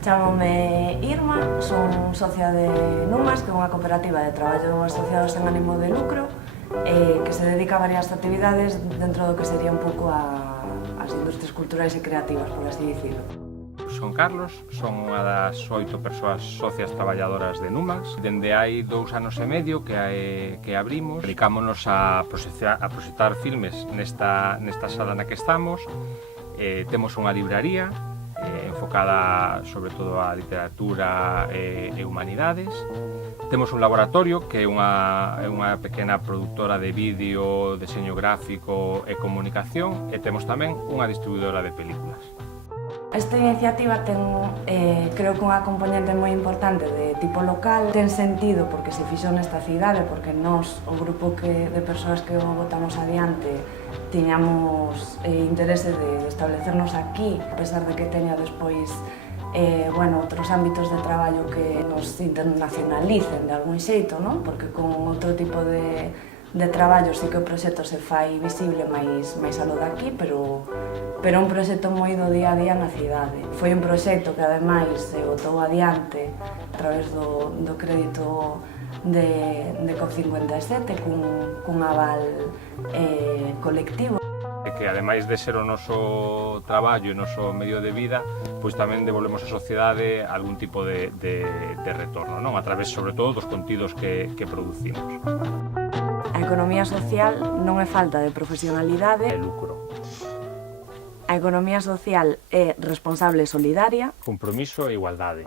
Chámome Irma, son socia de Numas, que é unha cooperativa de traballo asociados sen ánimo de lucro que se dedica a varias actividades dentro do que sería un pouco as industrias culturais e creativas, por así dicirlo. Son Carlos, son unha das 8 persoas socias traballadoras de Numax. Dende hai 2 anos e medio que abrimos. Dedicámonos a proxectar filmes nesta sala na que estamos. Temos unha libraría enfocada sobre todo a literatura e humanidades. Temos un laboratorio que é unha pequena produtora de vídeo, deseño gráfico e comunicación, e temos tamén unha distribuidora de películas. Esta iniciativa ten, creo que unha componente moi importante de tipo local. Ten sentido porque se fixo nesta cidade, porque nós, o grupo de persoas que o botamos adiante, tiñamos interese de establecernos aquí, a pesar de que teña despois outros ámbitos de traballo que nos internacionalicen de algún xeito, non? Porque con outro tipo de traballo sí que o proxecto se fai visible máis aló daqui, pero é un proxecto moi do día a día na cidade. Foi un proxecto que ademais se botou adiante a través do crédito de COP57 cun aval colectivo. Que ademais de ser o noso traballo e o noso medio de vida, pois tamén devolvemos á sociedade algún tipo de retorno, non? A través, sobre todo, dos contidos que producimos. A economía social non é falta de profesionalidade E lucro. A economía social é responsable e solidaria. Compromiso e igualdade.